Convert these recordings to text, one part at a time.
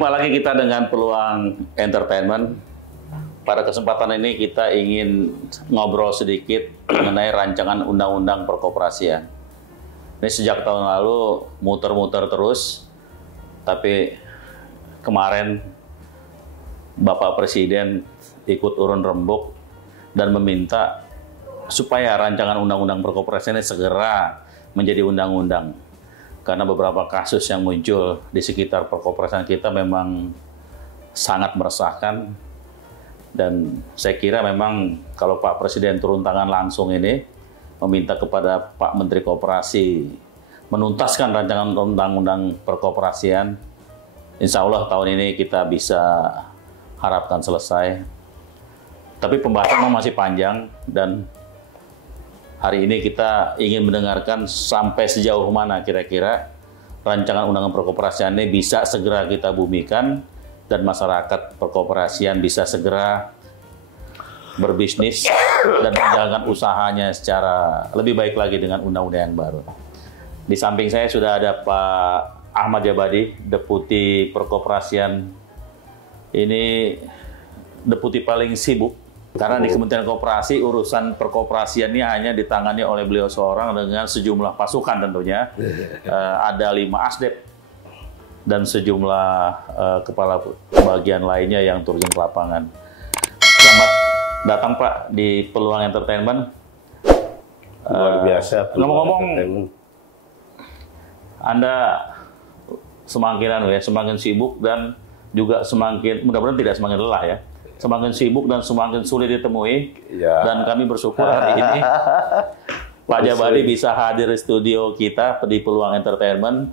Jumpa lagi kita dengan Peluang Entertainment. Pada kesempatan ini kita ingin ngobrol sedikit mengenai rancangan undang-undang perkoperasian. Ini sejak tahun lalu muter-muter terus, tapi kemarin Bapak Presiden ikut urun rembuk dan meminta supaya rancangan undang-undang perkoperasian ini segera menjadi undang-undang. Karena beberapa kasus yang muncul di sekitar perkoperasian kita memang sangat meresahkan. Dan saya kira memang kalau Pak Presiden turun tangan langsung ini, meminta kepada Pak Menteri Koperasi menuntaskan rancangan undang-undang perkoperasian, insya Allah tahun ini kita bisa harapkan selesai. Tapi pembahasan masih panjang dan hari ini kita ingin mendengarkan sampai sejauh mana kira-kira rancangan undang-undang perkoperasian ini bisa segera kita bumikan dan masyarakat perkoperasian bisa segera berbisnis dan menjalankan usahanya secara lebih baik lagi dengan undang-undang yang baru. Di samping saya sudah ada Pak Ahmad Jabadi, Deputi Perkoperasian. Ini deputi paling sibuk. Karena di Kementerian Koperasi urusan perkoperasian ini hanya ditangani oleh beliau seorang dengan sejumlah pasukan tentunya. Ada 5 asdep dan sejumlah kepala bagian lainnya yang terjun ke lapangan. Selamat datang Pak di Peluang Entertainment. Luar biasa. Ngomong-ngomong, Anda semakin sibuk dan juga semakin, mudah-mudahan tidak semakin lelah ya. Semakin sibuk dan semakin sulit ditemui. Ya. Dan kami bersyukur hari ini Pak Jabadi bisa hadir di studio kita di Peluang Entertainment.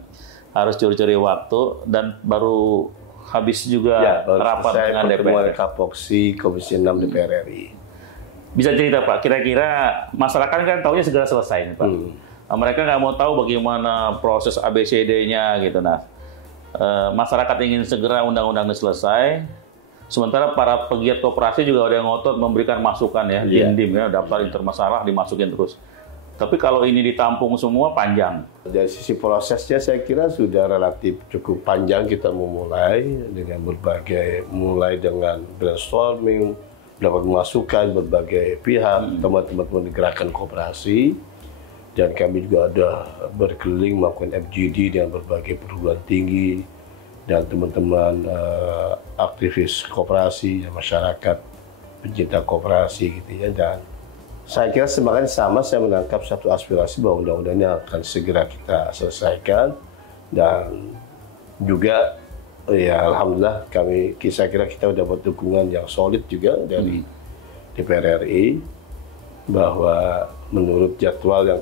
Harus curi-curi waktu dan baru habis juga rapat dengan DPR. Kapoksi Komisi 6 DPR RI. Bisa cerita Pak, kira-kira masyarakat kan tahunya segera selesai nih Pak. Mereka nggak mau tahu bagaimana proses ABCD-nya gitu. Nah, masyarakat ingin segera undang-undang ini selesai. Sementara para pegiat koperasi juga ada yang ngotot memberikan masukan ya, dim ya, daftar intermasalah dimasukin terus. Tapi kalau ini ditampung semua panjang. Dari sisi prosesnya saya kira sudah relatif cukup panjang kita memulai dengan mulai dengan brainstorming, dapat masukan berbagai pihak, teman-teman gerakan koperasi, dan kami juga ada berkeliling melakukan FGD dengan berbagai perguruan tinggi, dan teman-teman aktivis koperasi, masyarakat pencinta koperasi gitu ya. Dan saya kira semangatnya sama, saya menangkap satu aspirasi bahwa undang-undangnya akan segera kita selesaikan. Dan juga ya alhamdulillah saya kira kita dapat dukungan yang solid juga dari DPR RI, bahwa menurut jadwal yang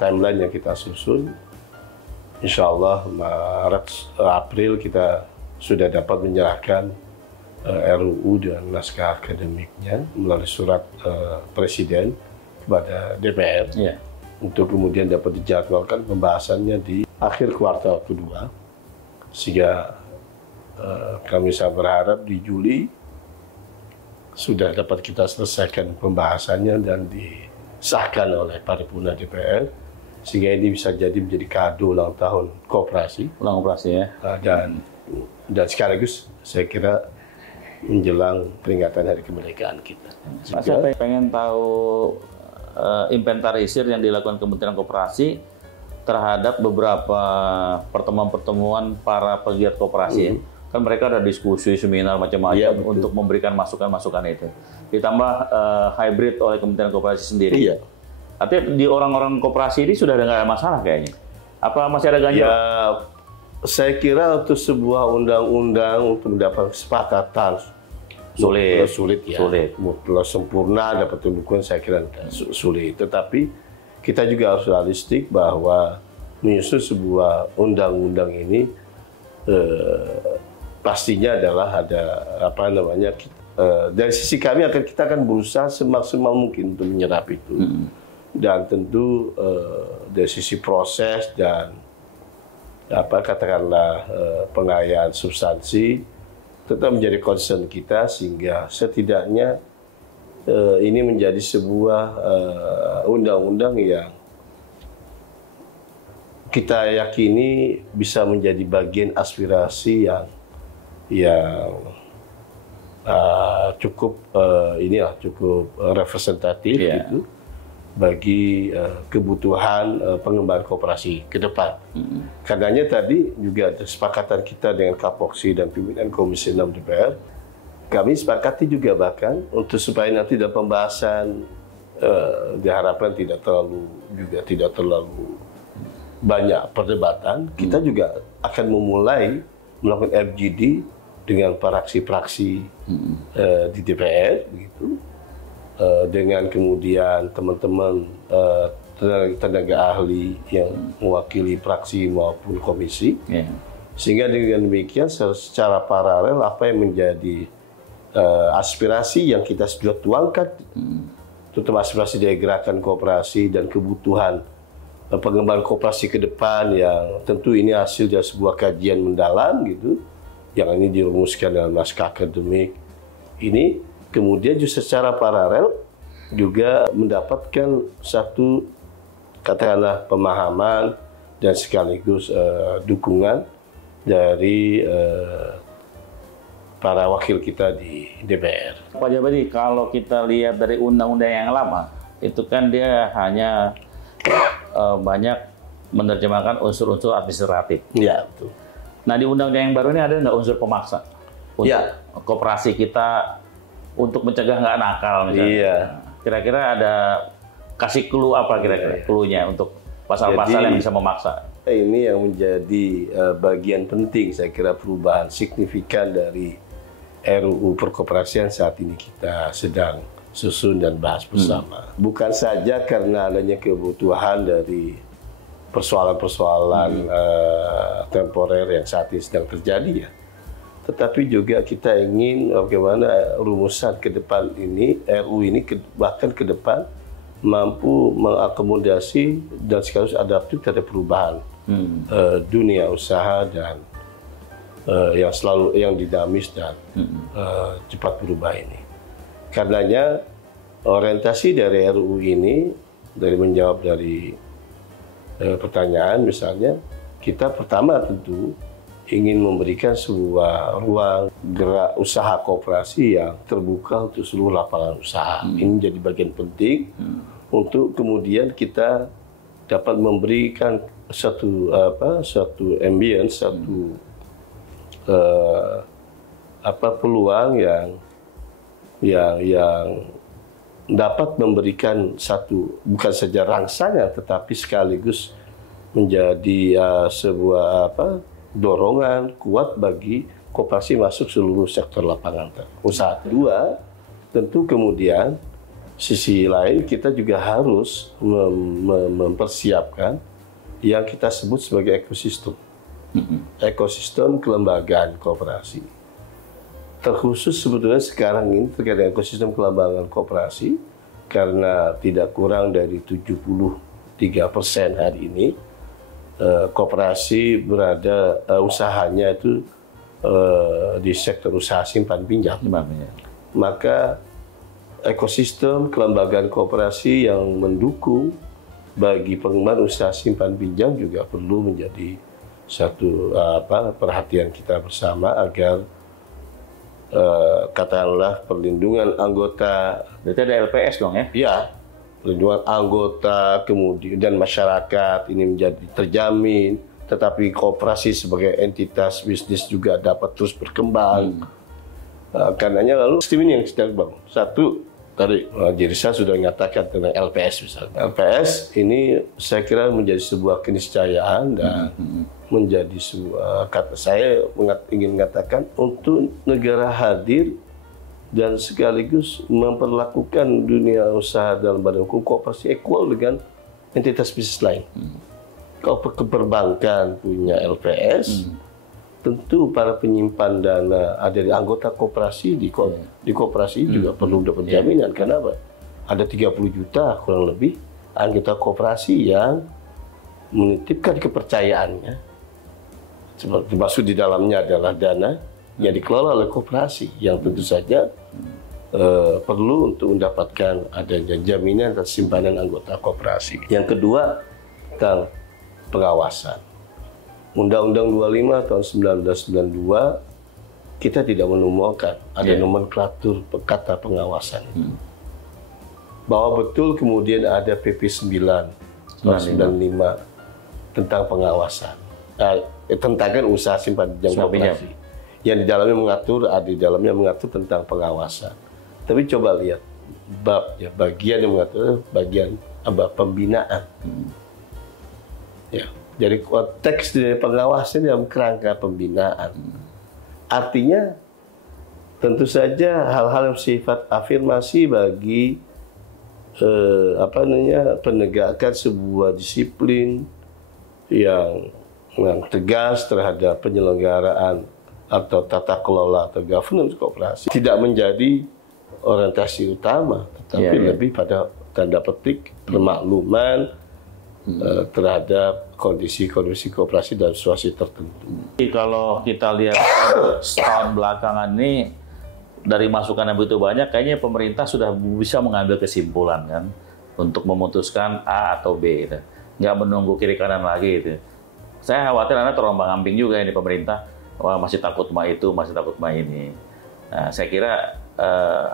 timeline yang kita susun, insya Allah Maret, April kita sudah dapat menyerahkan RUU dan naskah akademiknya melalui surat Presiden kepada DPR untuk kemudian dapat dijadwalkan pembahasannya di akhir kuartal kedua, sehingga kami sangat berharap di Juli sudah dapat kita selesaikan pembahasannya dan disahkan oleh paripurna DPR, sehingga ini bisa menjadi kado ulang tahun koperasi. Ulang koperasi ya. Dan sekaligus saya kira menjelang peringatan Hari Kemerdekaan kita. Saya pengen tahu inventarisir yang dilakukan Kementerian Koperasi terhadap beberapa pertemuan-pertemuan para pegiat koperasi. Kan mereka ada diskusi, seminar macam-macam untuk memberikan masukan-masukan itu. Ditambah hybrid oleh Kementerian Koperasi sendiri. Artinya di orang-orang koperasi ini sudah nggak ada masalah kayaknya. Apa masih ada ganjil? Ya, saya kira untuk sebuah undang-undang untuk mendapat kesepakatan sulit ya. Kalau sempurna dapat dukungan saya kira sulit. Tetapi kita juga harus realistik bahwa menyusun sebuah undang-undang ini pastinya adalah ada dari sisi kami kita akan berusaha semaksimal mungkin untuk menyerap itu. Dan tentu dari sisi proses dan katakanlah pengayaan substansi tetap menjadi concern kita, sehingga setidaknya ini menjadi sebuah undang-undang yang kita yakini bisa menjadi bagian aspirasi yang yang cukup cukup representatif gitu bagi kebutuhan pengembangan koperasi ke depan. Karenanya tadi juga ada kesepakatan kita dengan Kapoksi dan pimpinan Komisi 6 DPR. Kami sepakati juga bahkan untuk supaya nanti dalam pembahasan diharapkan tidak terlalu banyak perdebatan, kita juga akan memulai melakukan FGD dengan praksi-praksi di DPR, begitu. Dengan kemudian teman-teman tenaga ahli yang mewakili fraksi maupun komisi, sehingga dengan demikian secara paralel apa yang menjadi aspirasi yang kita sudah tuangkan, terutama aspirasi dari gerakan koperasi dan kebutuhan pengembangan koperasi ke depan, yang tentu ini hasil dari sebuah kajian mendalam gitu, yang ini dirumuskan dalam naskah akademik ini. Kemudian juga secara paralel juga mendapatkan satu katakanlah pemahaman dan sekaligus dukungan dari para wakil kita di DPR. Pak Jabari, kalau kita lihat dari undang-undang yang lama, itu kan dia hanya banyak menerjemahkan unsur-unsur administratif. Ya, betul. Nah, di undang-undang yang baru ini ada nggak unsur pemaksa untuk koperasi kita untuk mencegah nggak nakal misalnya? Iya. Kira-kira ada kasih clue apa kira-kira clue-nya untuk pasal-pasal yang bisa memaksa? Ini yang menjadi bagian penting saya kira perubahan signifikan dari RUU Perkoperasian saat ini kita sedang susun dan bahas bersama. Bukan saja karena adanya kebutuhan dari persoalan-persoalan temporer yang saat ini sedang terjadi ya, tetapi juga kita ingin bagaimana rumusan ke depan ini, RU ini bahkan ke depan mampu mengakomodasi dan sekaligus adaptif terhadap perubahan dunia usaha dan yang dinamis dan cepat berubah ini. Karenanya orientasi dari RU ini, dari menjawab dari pertanyaan misalnya, kita pertama tentu ingin memberikan sebuah ruang gerak usaha koperasi yang terbuka untuk seluruh lapangan usaha. Ini jadi bagian penting untuk kemudian kita dapat memberikan satu ambience, peluang yang dapat memberikan satu bukan saja rangsangan tetapi sekaligus menjadi sebuah dorongan kuat bagi koperasi masuk seluruh sektor lapangan usaha. Kedua, tentu kemudian sisi lain kita juga harus mempersiapkan yang kita sebut sebagai ekosistem. Ekosistem kelembagaan koperasi. Terkhusus sebetulnya sekarang ini terkait dengan ekosistem kelembagaan koperasi, karena tidak kurang dari 73% hari ini koperasi berada usahanya itu di sektor usaha simpan pinjam. Maka ekosistem kelembagaan koperasi yang mendukung bagi pengembangan usaha simpan pinjam juga perlu menjadi satu perhatian kita bersama agar katakanlah perlindungan anggota. Berarti ada LPS dong ya? Iya, perlindungan anggota kemudian dan masyarakat ini menjadi terjamin, tetapi koperasi sebagai entitas bisnis juga dapat terus berkembang. Karenanya lalu sistem ini yang sedang dibangun. Satu, tadi Jirisa sudah mengatakan tentang LPS misalnya. LPS ini saya kira menjadi sebuah keniscayaan dan menjadi sebuah, kata saya ingin mengatakan, untuk negara hadir dan sekaligus memperlakukan dunia usaha dalam badan hukum koperasi equal dengan entitas bisnis lain. Kalau perbankan punya LPS, tentu para penyimpan dana dari anggota koperasi di koperasi juga perlu dapat jaminan. Kenapa? Ada 30 juta kurang lebih anggota koperasi yang menitipkan kepercayaannya. Termasuk di dalamnya adalah dana yang dikelola oleh koperasi yang tentu saja perlu untuk mendapatkan adanya jaminan dan simpanan anggota koperasi. Yang kedua, tentang pengawasan. Undang-Undang 25 tahun 1992 kita tidak menemukan ada nomenklatur kata pengawasan. Bahwa betul kemudian ada PP 9 tahun 95 tentang pengawasan. Tentang kan usaha simpan pinjam koperasi. Yang di dalamnya mengatur tentang pengawasan. Tapi coba lihat babnya, bagian yang mengatur bagian pembinaan. Ya, jadi konteks dari pengawasan yang kerangka pembinaan. Artinya tentu saja hal-hal yang sifat afirmasi bagi penegakan sebuah disiplin yang tegas terhadap penyelenggaraan atau tata kelola atau governance koperasi tidak menjadi orientasi utama, tetapi lebih pada tanda petik permakluman terhadap kondisi-kondisi koperasi dan situasi tertentu. Jadi kalau kita lihat setahun belakangan ini dari masukan yang begitu banyak, kayaknya pemerintah sudah bisa mengambil kesimpulan kan untuk memutuskan A atau B, gitu. Nggak menunggu kiri kanan lagi. Gitu. Saya khawatir Anda terombang-ambing juga ini pemerintah, wah masih takut sama itu, masih takut sama ini. Nah, saya kira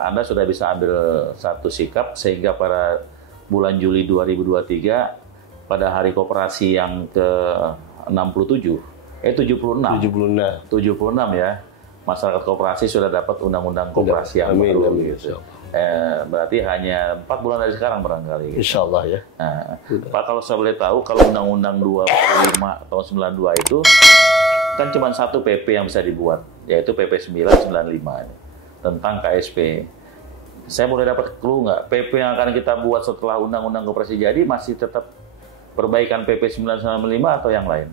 Anda sudah bisa ambil satu sikap sehingga pada bulan Juli 2023 pada hari koperasi yang ke-76 ya, masyarakat koperasi sudah dapat undang-undang koperasi yang baru. Gitu. Berarti hanya 4 bulan dari sekarang barangkali. Gitu. Insya Allah ya. Nah, Pak, kalau saya boleh tahu, kalau Undang-Undang 25 tahun 92 itu kan cuma satu PP yang bisa dibuat, yaitu PP 995 tentang KSP. Saya boleh dapat clue nggak? PP yang akan kita buat setelah Undang-Undang Koperasi jadi masih tetap perbaikan PP 995 atau yang lain?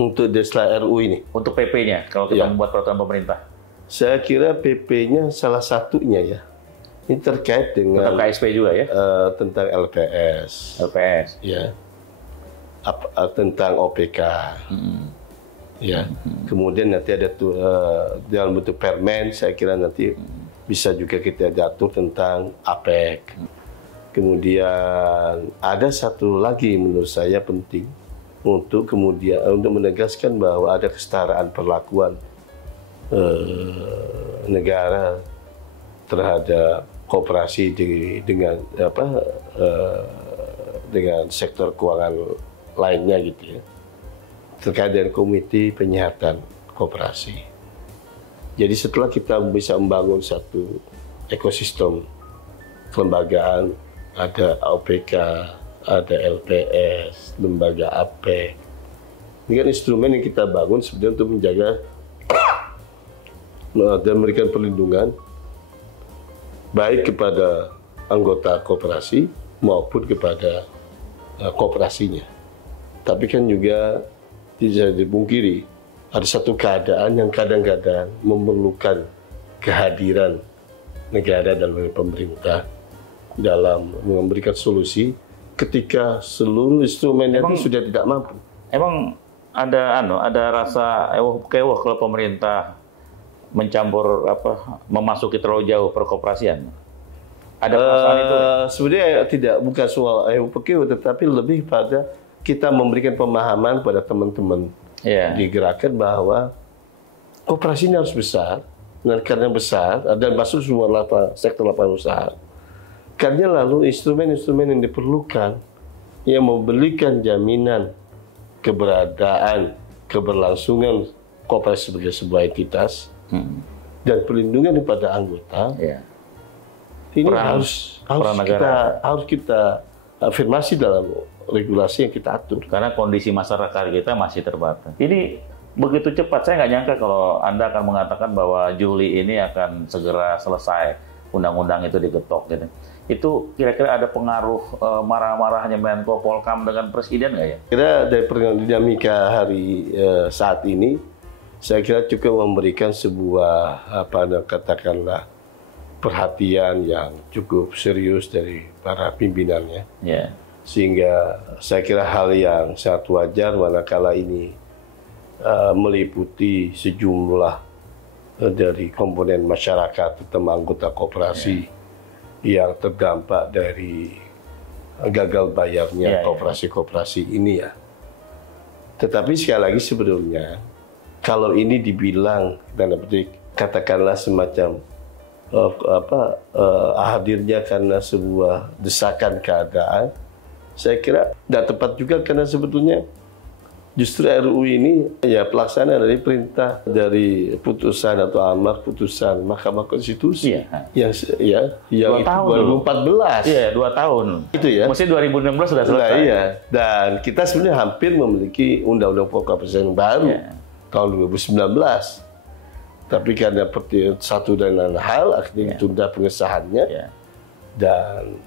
Untuk setelah RU ini? Untuk PP-nya, kalau kita membuat peraturan pemerintah. Saya kira PP-nya salah satunya ya. Ini terkait dengan... Tentang KSP juga ya? Tentang LPS. LPS. Ya. Tentang OPK. Ya. Kemudian nanti ada dalam bentuk permen, saya kira nanti bisa juga kita atur tentang APEK. Kemudian ada satu lagi menurut saya penting untuk menegaskan bahwa ada kesetaraan perlakuan negara terhadap koperasi dengan sektor keuangan lainnya gitu ya, terkait dengan komite penyihatan koperasi. Jadi setelah kita bisa membangun satu ekosistem kelembagaan, ada OPK, ada LPS, lembaga APEK. Ini kan instrumen yang kita bangun sebenarnya untuk menjaga dan memberikan perlindungan baik kepada anggota koperasi maupun kepada koperasinya. Tapi kan juga tidak dipungkiri ada satu keadaan yang kadang-kadang memerlukan kehadiran negara dan pemerintah dalam memberikan solusi ketika seluruh instrumen itu sudah tidak mampu. Emang ada rasa kewah kalau pemerintah mencampur memasuki terlalu jauh perkoperasian? Ada perasaan itu? Sebenarnya bukan soal tetapi lebih pada kita memberikan pemahaman pada teman-teman digerakkan bahwa koperasi ini harus besar, dan karena besar dan masuk semua sektor lapangan usaha. Karena lalu instrumen-instrumen yang diperlukan yang memberikan jaminan keberadaan, keberlangsungan koperasi sebagai sebuah entitas dan perlindungan kepada anggota, ini harus kita afirmasi dalam regulasi yang kita atur. Karena kondisi masyarakat kita masih terbatas. Ini begitu cepat, saya nggak nyangka kalau Anda akan mengatakan bahwa Juli ini akan segera selesai undang-undang itu diketok gitu. Itu kira-kira ada pengaruh marah-marahnya Menko Polkam dengan Presiden nggak ya? Kira dari dinamika hari saat ini, saya kira cukup memberikan sebuah katakanlah perhatian yang cukup serius dari para pimpinannya. Sehingga saya kira hal yang sangat wajar manakala ini meliputi sejumlah dari komponen masyarakat, terutama anggota koperasi yang terdampak dari gagal bayarnya koperasi-koperasi ini ya. Tetapi sekali lagi sebetulnya kalau ini dibilang tanda petik katakanlah semacam hadirnya karena sebuah desakan keadaan, saya kira tidak tepat juga karena sebetulnya justru RUU ini ya pelaksanaan dari perintah dari putusan atau amar putusan Mahkamah Konstitusi yang 2 tahun 2014. Iya, 2 tahun. Itu ya. Mesti 2016 sudah selesai. Nah, iya. Dan kita sebenarnya hampir memiliki Undang-Undang Pokok Presiden baru tahun 2019. Tapi karena satu dan lain hal akhirnya ditunda pengesahannya. Dan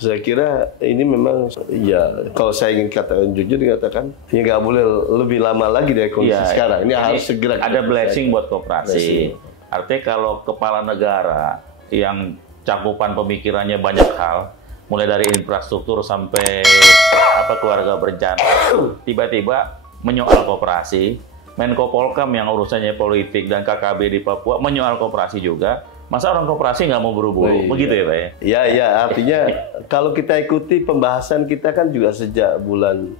saya kira ini memang ya kalau saya ingin katakan jujur dikatakan ya nggak boleh lebih lama lagi dari kondisi sekarang. Ini harus segera ada blessing buat koperasi. Artinya kalau kepala negara yang cakupan pemikirannya banyak hal, mulai dari infrastruktur sampai keluarga berencana, tiba-tiba menyoal koperasi, Menko Polkam yang urusannya politik dan KKB di Papua menyoal koperasi juga. Masa orang koperasi nggak mau buru-buru? Begitu ya Pak ya? Ya, artinya kalau kita ikuti pembahasan kita kan juga sejak bulan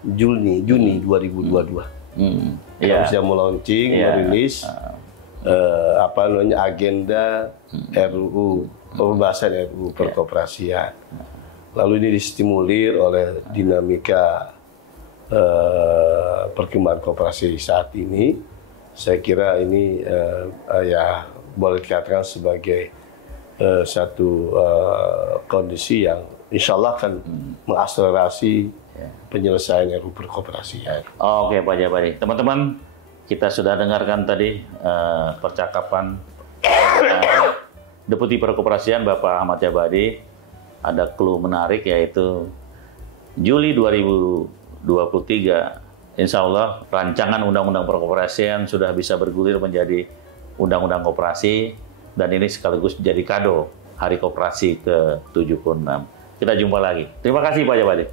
Juni 2022. Kita sudah mau launching, merilis agenda RUU, pembahasan RUU perkoperasian. Lalu ini distimulir oleh dinamika perkembangan koperasi saat ini. Saya kira ini boleh dikatakan sebagai satu kondisi yang insya Allah akan mengakselerasi penyelesaian RUU perkoperasian. Oke Pak Jabari, teman-teman kita sudah dengarkan tadi percakapan Deputi Perkoperasian Bapak Ahmad Jabari. Ada clue menarik yaitu Juli 2023 insya Allah rancangan Undang-Undang Perkoperasian sudah bisa bergulir menjadi Undang-Undang Koperasi, dan ini sekaligus jadi kado Hari Koperasi ke-76. Kita jumpa lagi. Terima kasih Pak Jabari.